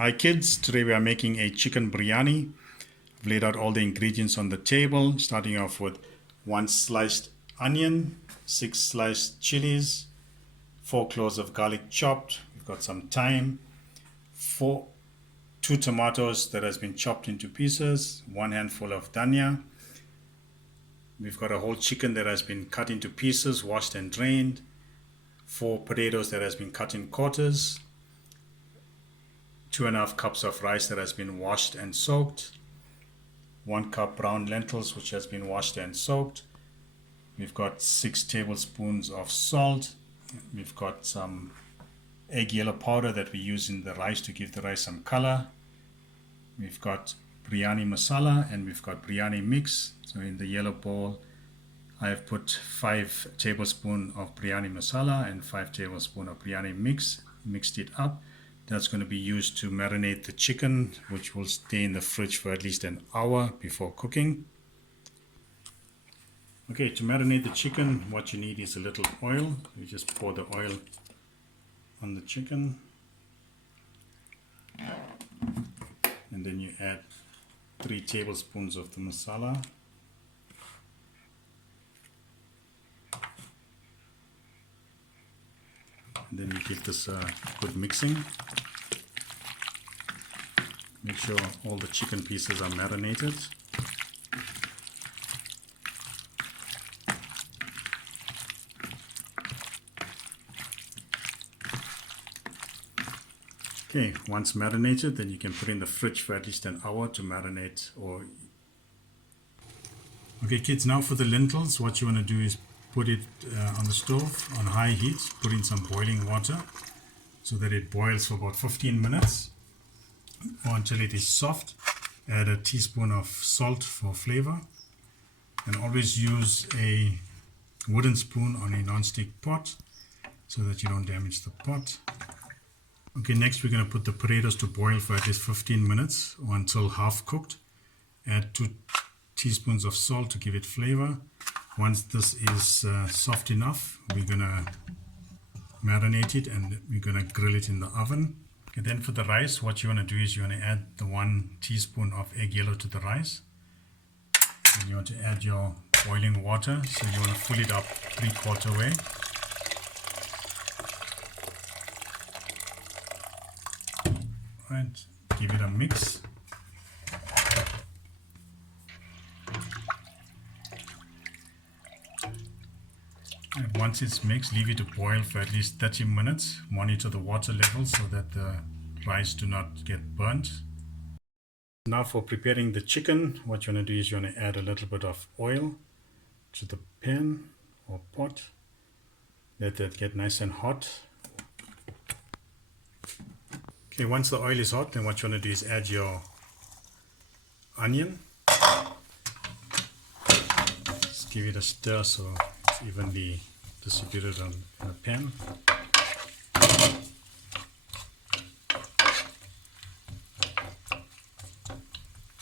Hi kids, today we are making a chicken biryani. I've laid out all the ingredients on the table, starting off with 1 sliced onion, 6 sliced chilies, 4 cloves of garlic chopped. We've got some thyme, 2 tomatoes that has been chopped into pieces, 1 handful of dhania. We've got a whole chicken that has been cut into pieces, washed and drained, 4 potatoes that has been cut in quarters, 2.5 cups of rice that has been washed and soaked, 1 cup brown lentils which has been washed and soaked. We've got 6 tablespoons of salt. We've got some egg yellow powder that we use in the rice to give the rice some color. We've got biryani masala and we've got biryani mix. So in the yellow bowl I have put 5 tablespoons of biryani masala and 5 tablespoons of biryani mix, mixed it up. That's going to be used to marinate the chicken, which will stay in the fridge for at least an hour before cooking. Okay, to marinate the chicken, what you need is a little oil. You just pour the oil on the chicken. And then you add 3 tablespoons of the masala. And then you give this a good mixing. Make sure all the chicken pieces are marinated. Okay, once marinated, then you can put in the fridge for at least an hour to marinate. Okay kids, now for the lentils, what you want to do is put it on the stove on high heat, put in some boiling water so that it boils for about 15 minutes or until it is soft. Add a teaspoon of salt for flavor and always use a wooden spoon on a non-stick pot so that you don't damage the pot. Okay, next we're going to put the potatoes to boil for at least 15 minutes or until half cooked. Add 2 teaspoons of salt to give it flavor. Once this is soft enough, we're going to marinate it and we're going to grill it in the oven. Okay, then for the rice, what you want to do is you want to add the 1 teaspoon of egg yellow to the rice. And you want to add your boiling water, so you want to fill it up 3/4 way. Right, give it a mix. And once it's mixed, leave it to boil for at least 30 minutes. Monitor the water level so that the rice do not get burnt. Now for preparing the chicken, what you want to do is you want to add a little bit of oil to the pan or pot. Let that get nice and hot. Okay, once the oil is hot, then what you want to do is add your onion. Just give it a stir so it's evenly distributed in the pan.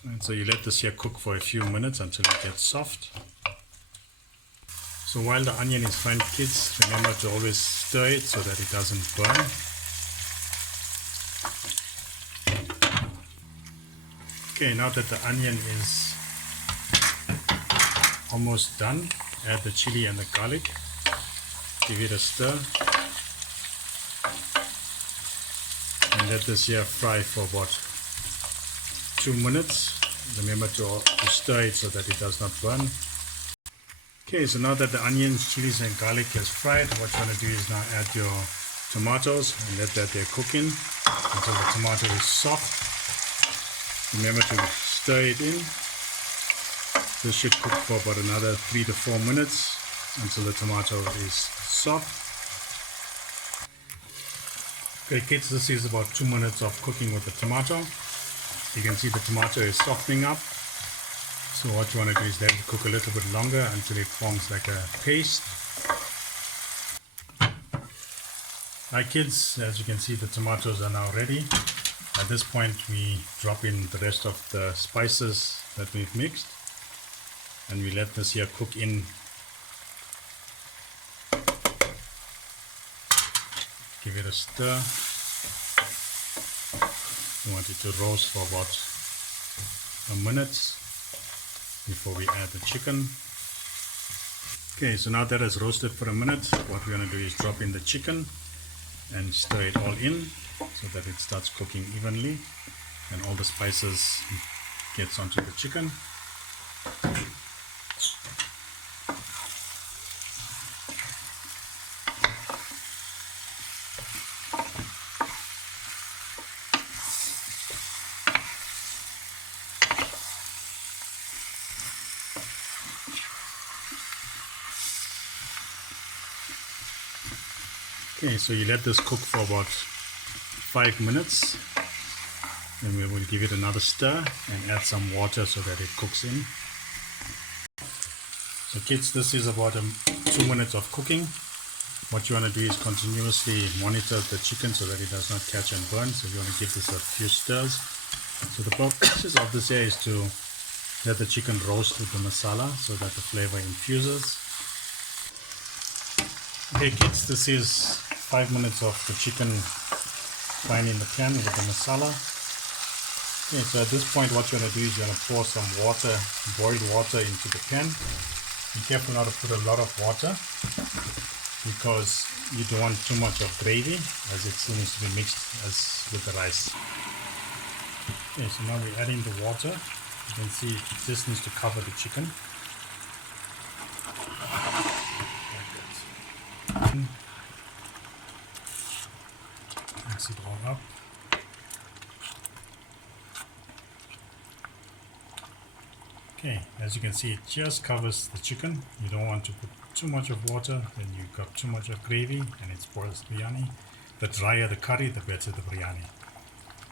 And so you let this here cook for a few minutes until it gets soft. So while the onion is frying, kids, remember to always stir it so that it doesn't burn. Okay, now that the onion is almost done, add the chili and the garlic. Give it a stir. And let this here fry for about 2 minutes. Remember to stir it so that it does not burn. Okay, so now that the onions, chilies and garlic has fried, what you want to do is now add your tomatoes and let that there cook in until the tomato is soft. Remember to stir it in. This should cook for about another 3 to 4 minutes until the tomato is soft. Okay kids, this is about 2 minutes of cooking with the tomato. You can see the tomato is softening up. So what you want to do is let it cook a little bit longer until it forms like a paste. Hi kids, as you can see the tomatoes are now ready. At this point we drop in the rest of the spices that we've mixed and we let this here cook in. Give it a stir. We want it to roast for about a minute before we add the chicken. Okay, so now that has roasted for a minute, what we're going to do is drop in the chicken and stir it all in so that it starts cooking evenly and all the spices gets onto the chicken. Okay, so you let this cook for about 5 minutes, then we will give it another stir and add some water so that it cooks in. So kids, this is about 2 minutes of cooking. What you want to do is continuously monitor the chicken so that it does not catch and burn. So you want to give this a few stirs. So the purpose of this here is to let the chicken roast with the masala so that the flavor infuses. Okay kids, this is 5 minutes of the chicken frying in the pan with the masala. Okay, so at this point what you're going to do is you're going to pour some water, boiled water into the pan. Be careful not to put a lot of water because you don't want too much of gravy, as it still needs to be mixed as with the rice. Okay, so now we're adding the water. You can see it just needs to cover the chicken. Mix it all up. Okay, as you can see, it just covers the chicken. You don't want to put too much of water, then you've got too much of gravy and it spoils biryani. The drier the curry, the better the biryani.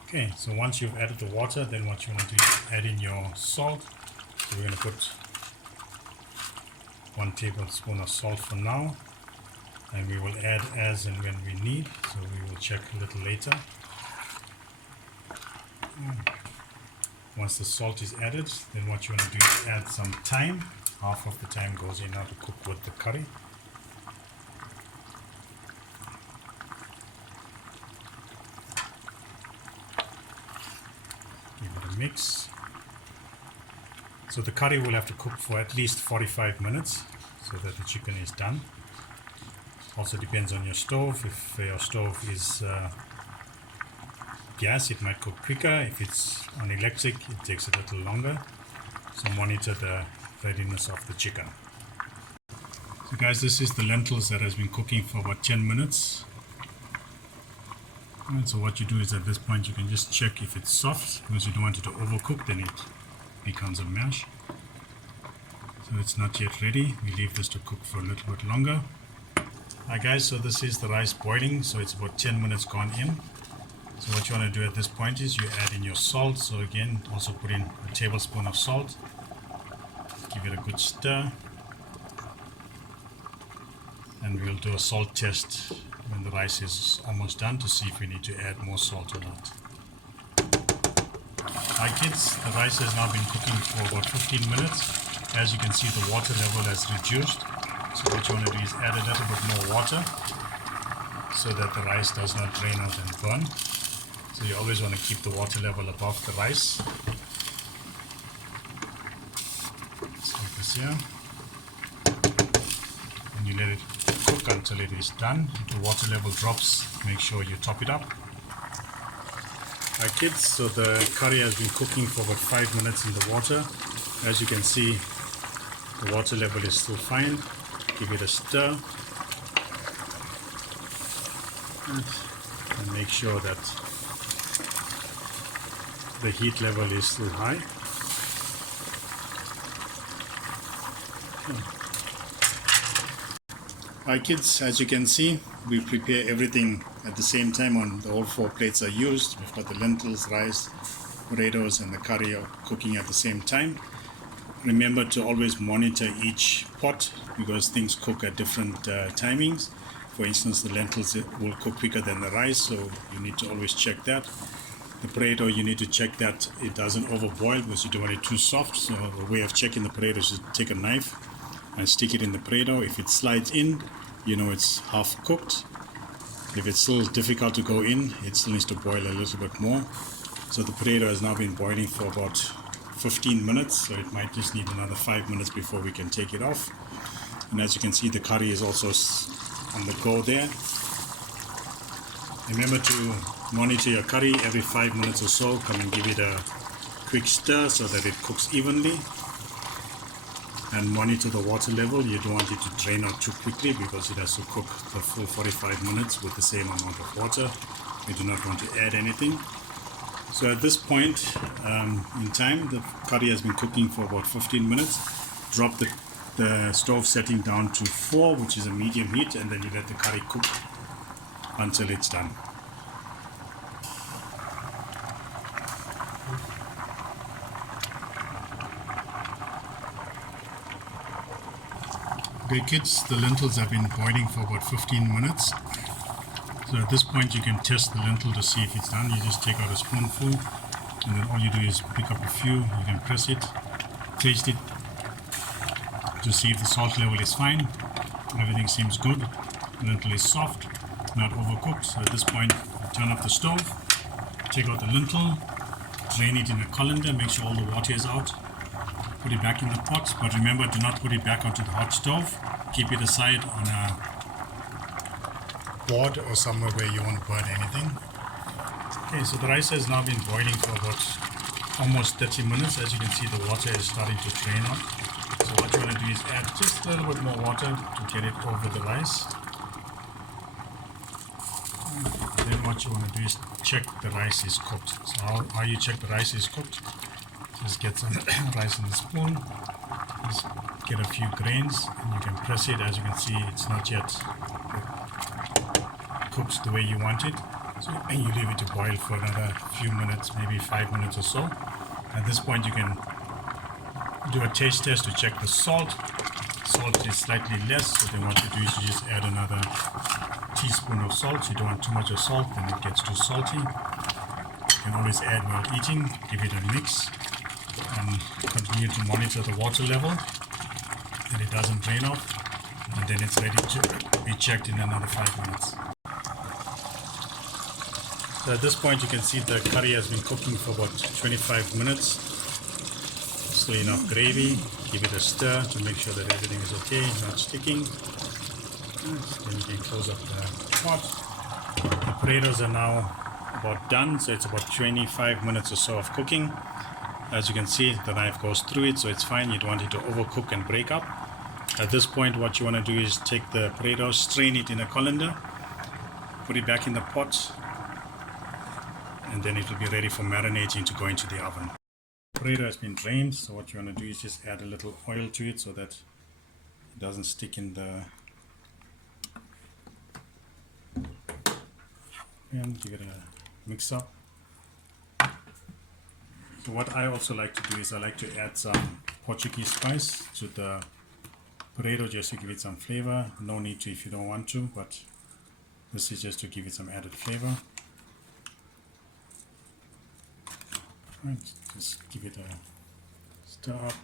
Okay, so once you've added the water, then what you want to do is add in your salt. So we're going to put 1 tablespoon of salt for now, and we will add as and when we need, so we will check a little later. Once the salt is added, then what you want to do is add some thyme. Half of the thyme goes in now to cook with the curry. Give it a mix. So the curry will have to cook for at least 45 minutes so that the chicken is done. Also depends on your stove. If your stove is gas, it might cook quicker. If it's on electric, it takes a little longer. So monitor the readiness of the chicken. So guys, this is the lentils that has been cooking for about 10 minutes. And so what you do is at this point you can just check if it's soft, because you don't want it to overcook, then it becomes a mash. So it's not yet ready. We leave this to cook for a little bit longer. Hi guys, so this is the rice boiling, so it's about 10 minutes gone in. So what you want to do at this point is you add in your salt. So again, also put in a tablespoon of salt. Give it a good stir. And we'll do a salt test when the rice is almost done to see if we need to add more salt or not. Hi kids, the rice has now been cooking for about 15 minutes. As you can see, the water level has reduced. So what you want to do is add a little bit more water so that the rice does not drain out and burn. So you always want to keep the water level above the rice. Just like this here. And you let it cook until it is done. If the water level drops, make sure you top it up. Alright kids, so the curry has been cooking for about 5 minutes in the water. As you can see, the water level is still fine. Give it a stir. And make sure that the heat level is still high. Alright kids, as you can see, we prepare everything at the same time. On all 4 plates are used. We've got the lentils, rice, potatoes and the curry are cooking at the same time. Remember to always monitor each pot because things cook at different timings. For instance, the lentils will cook quicker than the rice, so you need to always check that. The potato, you need to check that it doesn't overboil because you don't want it too soft. So the way of checking the potato is to take a knife and stick it in the potato. If it slides in, you know it's half cooked. If it's still difficult to go in, it still needs to boil a little bit more. So the potato has now been boiling for about 15 minutes, so it might just need another 5 minutes before we can take it off. And as you can see, the curry is also on the go there. Remember to monitor your curry every 5 minutes or so. Come and give it a quick stir so that it cooks evenly. And monitor the water level. You don't want it to drain out too quickly because it has to cook the full 45 minutes with the same amount of water. We do not want to add anything. So at this point in time, the curry has been cooking for about 15 minutes. Drop the stove setting down to 4, which is a medium heat, and then you let the curry cook until it's done. Okay kids, the lentils have been boiling for about 15 minutes. So at this point you can test the lentil to see if it's done. You just take out a spoonful and then all you do is pick up a few. You can press it, taste it to see if the salt level is fine. Everything seems good. The lentil is soft, not overcooked. So at this point you turn off the stove, take out the lentil, drain it in a colander, make sure all the water is out. Put it back in the pot, but remember, do not put it back onto the hot stove. Keep it aside on a board or somewhere where you won't burn anything. Okay, so the rice has now been boiling for about almost 30 minutes. As you can see, the water is starting to drain out. So what you want to do is add just a little bit more water to get it over the rice. Then what you want to do is check the rice is cooked. So how you check the rice is cooked? Just get some rice in the spoon, just get a few grains, and you can press it. As you can see, it's not yet cooked the way you want it. So you leave it to boil for another few minutes, maybe 5 minutes or so. At this point, you can do a taste test to check the salt. Salt is slightly less, so then what you do is you just add another teaspoon of salt. You don't want too much of salt, then it gets too salty. You can always add while eating, give it a mix. And continue to monitor the water level that it doesn't drain off, and then it's ready to be checked in another 5 minutes. So at this point you can see the curry has been cooking for about 25 minutes. Still enough gravy. Give it a stir to make sure that everything is okay, not sticking. Then you can close up the pot. The potatoes are now about done, so it's about 25 minutes or so of cooking. As you can see, the knife goes through it, so it's fine. You don't want it to overcook and break up. At this point, what you want to do is take the potatoes, strain it in a colander, put it back in the pot, and then it will be ready for marinating to go into the oven. The potato has been drained, so what you want to do is just add a little oil to it so that it doesn't stick in the... And give it a mix up. So what I also like to do is I like to add some Portuguese spice to the potato just to give it some flavor. No need to if you don't want to, but this is just to give it some added flavor. Right, just give it a stir up.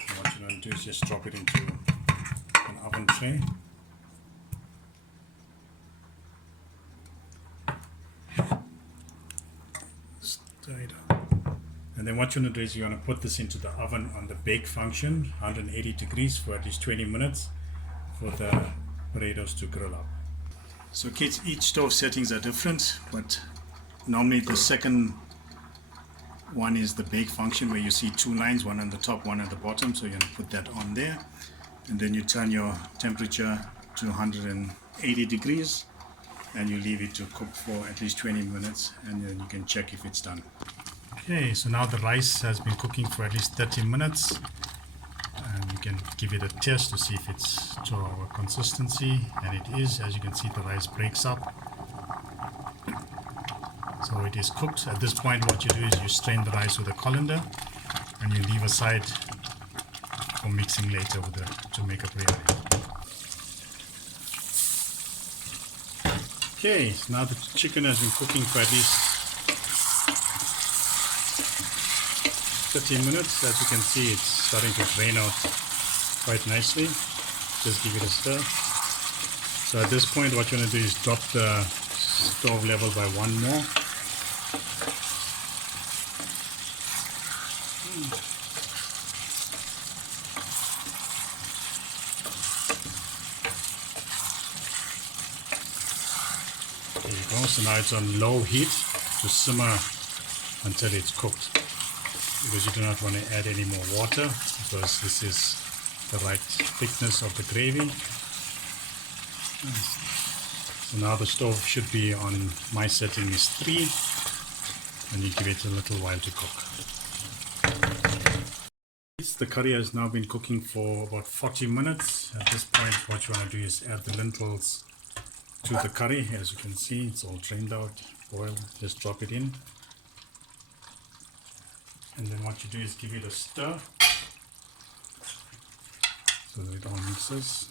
And what you want to do is just drop it into an oven tray. Stir it up. And then what you want to do is you want to put this into the oven on the bake function, 180 degrees for at least 20 minutes for the potatoes to grill up. So kids, each stove settings are different, but normally the second one is the bake function where you see 2 lines, one on the top, one at the bottom. So you're going to put that on there. And then you turn your temperature to 180 degrees and you leave it to cook for at least 20 minutes and then you can check if it's done. Okay, so now the rice has been cooking for at least 30 minutes and you can give it a test to see if it's to our consistency, and it is. As you can see, the rice breaks up, so it is cooked. At this point what you do is you strain the rice with a colander and you leave aside for mixing later with to make a biryani. Okay, so now the chicken has been cooking for at least 30 minutes. As you can see, it's starting to drain out quite nicely. Just give it a stir. So at this point what you want to do is drop the stove level by 1 more. So now it's on low heat to simmer until it's cooked, because you do not want to add any more water, because this is the right thickness of the gravy. So now the stove should be on, my setting is 3, and you give it a little while to cook. The curry has now been cooking for about 40 minutes. At this point, what you want to do is add the lentils to the curry. As you can see, it's all drained out, boiled. Just drop it in. And then what you do is give it a stir so that it all mixes.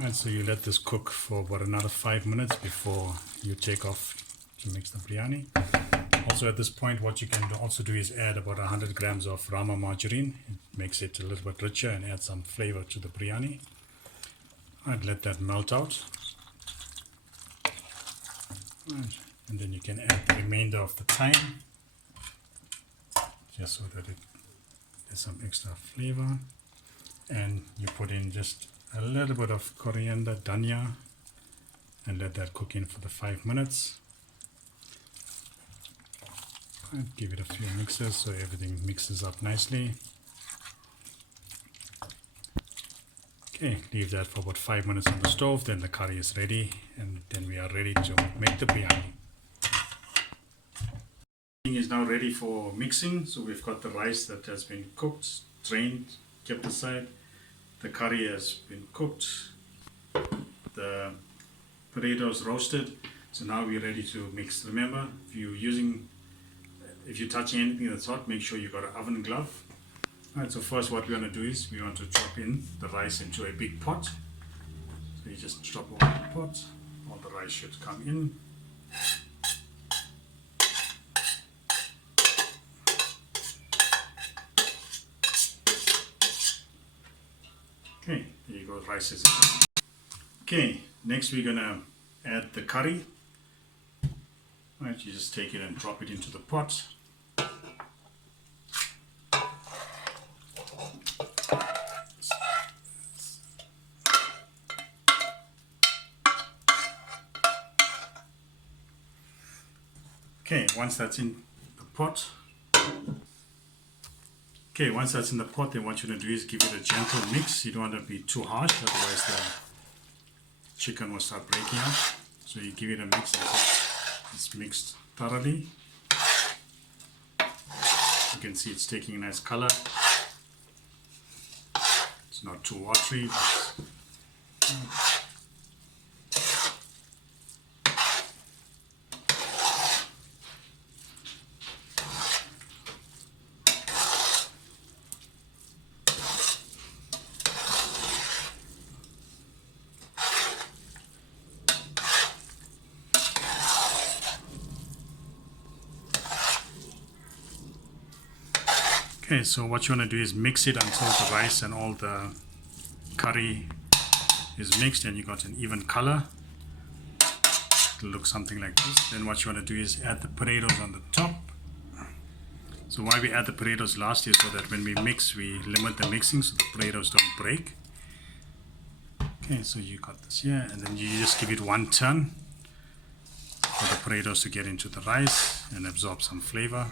And so you let this cook for about another 5 minutes before you take off to mix the biryani. Also at this point, what you can also do is add about 100 grams of Rama margarine. It makes it a little bit richer and adds some flavor to the biryani. I'd let that melt out. And then you can add the remainder of the thyme, just so that there's some extra flavor. And you put in just a little bit of coriander, dhania, and let that cook in for the 5 minutes. And give it a few mixes so everything mixes up nicely. Okay, leave that for about 5 minutes on the stove, then the curry is ready, and then we are ready to make the biryani. Everything is now ready for mixing. So we've got the rice that has been cooked, drained, kept aside. The curry has been cooked, the potatoes roasted. So now we're ready to mix. Remember, if you're touching anything that's hot, make sure you've got an oven glove. Alright, so first what we want to do is we want to drop in the rice into a big pot. So you just drop all the pot, all the rice should come in. Okay, there you go, rice is in. Okay, next we're gonna add the curry. Right, you just take it and drop it into the pot. Okay, once that's in the pot, then what you're going to do is give it a gentle mix. You don't want to be too harsh, otherwise the chicken will start breaking up. So you give it a mix until it's mixed thoroughly. You can see it's taking a nice color. It's not too watery. Okay, so what you want to do is mix it until the rice and all the curry is mixed and you got an even color. It'll look something like this. Then what you want to do is add the potatoes on the top. So why we add the potatoes last is so that when we mix, we limit the mixing so the potatoes don't break. Okay, so you got this here, and then you just give it one turn for the potatoes to get into the rice and absorb some flavor.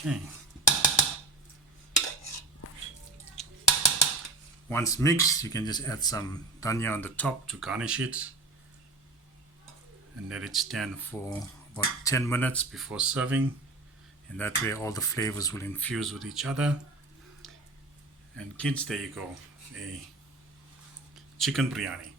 Okay. Once mixed, you can just add some dhania on the top to garnish it and let it stand for about 10 minutes before serving, and that way all the flavors will infuse with each other. And kids, there you go, a chicken biryani.